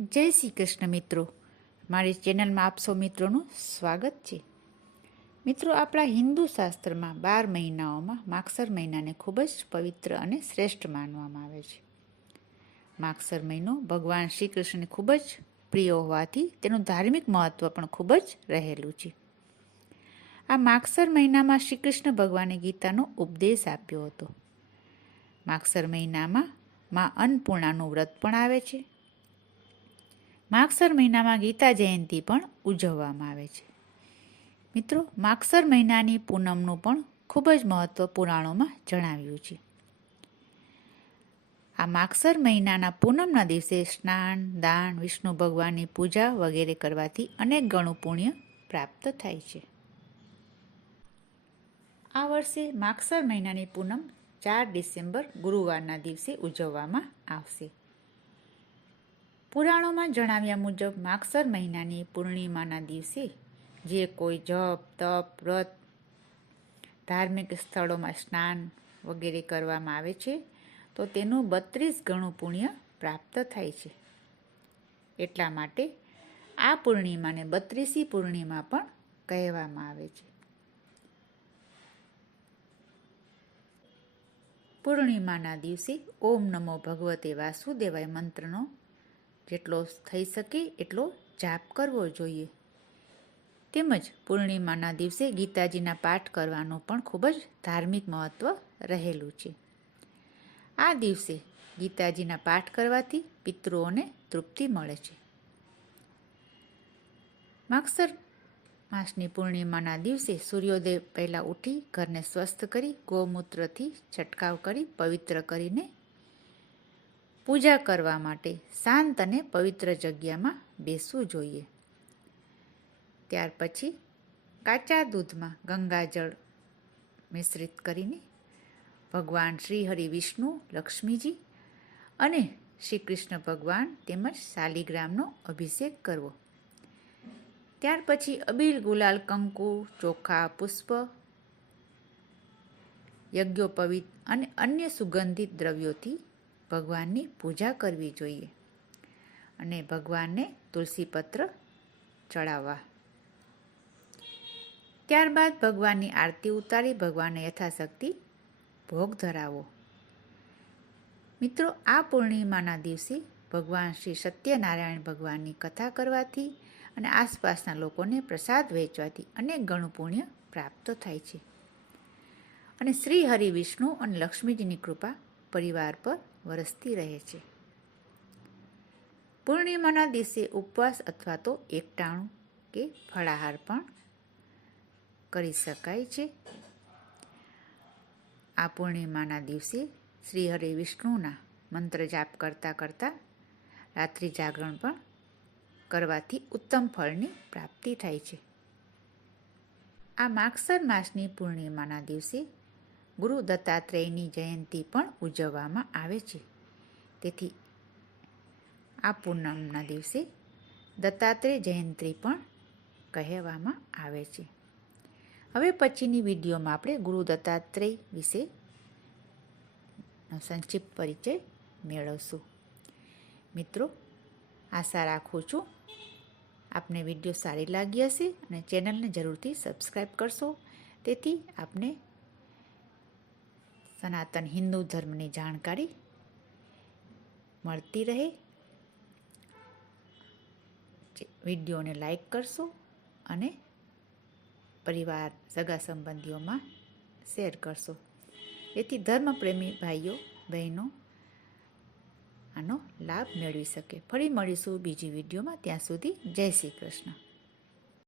જય શ્રી કૃષ્ણ મિત્રો. મારી ચેનલમાં આપ મિત્રોનું સ્વાગત છે. મિત્રો, આપણા હિન્દુ શાસ્ત્રમાં બાર મહિનાઓમાં માગસર મહિનાને ખૂબ જ પવિત્ર અને શ્રેષ્ઠ માનવામાં આવે છે. માગસર મહિનો ભગવાન શ્રી કૃષ્ણને ખૂબ જ પ્રિય હોવાથી તેનું ધાર્મિક મહત્ત્વ પણ ખૂબ જ રહેલું છે. આ માગસર મહિનામાં શ્રી કૃષ્ણ ભગવાને ગીતાનો ઉપદેશ આપ્યો હતો. માગસર મહિનામાં માં અન્નપૂર્ણાનું વ્રત પણ આવે છે. માગસર મહિનામાં ગીતા જયંતિ પણ ઉજવવામાં આવે છે. મિત્રો, માગસર મહિનાની પૂનમનું પણ ખૂબ જ મહત્ત્વ પુરાણોમાં જણાવ્યું છે. આ માગસર મહિનાના પૂનમના દિવસે સ્નાન, દાન, વિષ્ણુ ભગવાનની પૂજા વગેરે કરવાથી અનેક ગણું પુણ્ય પ્રાપ્ત થાય છે. આ વર્ષે માગસર મહિનાની પૂનમ ચાર ડિસેમ્બર ગુરુવારના દિવસે ઉજવવામાં આવશે. પુરાણોમાં જણાવ્યા મુજબ માગસર મહિનાની પૂર્ણિમાના દિવસે જે કોઈ જપ, તપ, વ્રત, ધાર્મિક સ્થળોમાં સ્નાન વગેરે કરવામાં આવે છે, તો તેનું બત્રીસ ગણું પુણ્ય પ્રાપ્ત થાય છે. એટલા માટે આ પૂર્ણિમાને બત્રીસી પૂર્ણિમા પણ કહેવામાં આવે છે. પૂર્ણિમાના દિવસે ઓમ નમો ભગવતે વાસુદેવાય મંત્રનો જેટલો થઈ શકે એટલો જાપ કરવો જોઈએ. તેમજ પૂર્ણિમાના દિવસે ગીતાજીના પાઠ કરવાનું પણ ખૂબ જ ધાર્મિક મહત્ત્વ રહેલું છે. આ દિવસે ગીતાજીના પાઠ કરવાથી પિતૃઓને તૃપ્તિ મળે છે. માગસર માસની પૂર્ણિમાના દિવસે સૂર્યોદય પહેલાં ઉઠી ઘરને સ્વસ્થ કરી ગૌમૂત્રથી છંટકાવ કરી પવિત્ર કરીને પૂજા કરવા માટે શાંત અને પવિત્ર જગ્યામાં બેસવું જોઈએ. ત્યાર પછી કાચા દૂધમાં ગંગાજળ મિશ્રિત કરીને ભગવાન શ્રી હરિ વિષ્ણુ, લક્ષ્મીજી અને શ્રી કૃષ્ણ ભગવાન તેમજ શાલિગ્રામનો અભિષેક કરવો. ત્યાર પછી અબીલ ગુલાલ કંકુ, ચોખા, પુષ્પ, યજ્ઞોપવિત અને અન્ય સુગંધિત દ્રવ્યોથી ભગવાનની પૂજા કરવી જોઈએ અને ભગવાનને તુલસીપત્ર ચડાવવા. ત્યારબાદ ભગવાનની આરતી ઉતારી ભગવાનને યથાશક્તિ ભોગ ધરાવો. મિત્રો, આ પૂર્ણિમાના દિવસે ભગવાન શ્રી સત્યનારાયણ ભગવાનની કથા કરવાથી અને આસપાસના લોકોને પ્રસાદ વહેંચવાથી અનેક ગણું પુણ્ય પ્રાપ્ત થાય છે. અને શ્રી હરિ વિષ્ણુ અને લક્ષ્મીજીની કૃપા પરિવાર પર વરસતી રહે છે. પૂર્ણિમાના દિવસે ઉપવાસ અથવા તો એકટાણું કે ફળાહાર પણ કરી શકાય છે. આ પૂર્ણિમાના દિવસે શ્રી હરિ વિષ્ણુના મંત્ર જાપ કરતાં કરતાં રાત્રિ જાગરણ પણ કરવાથી ઉત્તમ ફળની પ્રાપ્તિ થાય છે. આ માગસર માસની પૂર્ણિમાના દિવસે ગુરુ દત્તાત્રેયની જયંતિ પણ ઉજવવામાં આવે છે. તેથી આ પૂનમના દિવસે દત્તાત્રેય જયંતિ પણ કહેવામાં આવે છે. હવે પછીની વિડીયોમાં આપણે ગુરુ દત્તાત્રેય વિશે સંક્ષિપ્ત પરિચય મેળવશું. મિત્રો, આશા રાખું છું આપને વીડિયો સારી લાગી હશે અને ચેનલને જરૂરથી સબસ્ક્રાઈબ કરશો. તેથી આપને સનાતન હિન્દુ ધર્મની જાણકારી મળતી રહે. વિડીયોને લાઈક કરશો અને પરિવાર, સગા સંબંધીઓમાં શેર કરશો. એથી ધર્મપ્રેમી ભાઈઓ, બહેનો આનો લાભ મેળવી શકે. ફરી મળીશું બીજી વિડીયોમાં. ત્યાં સુધી જય શ્રી કૃષ્ણ.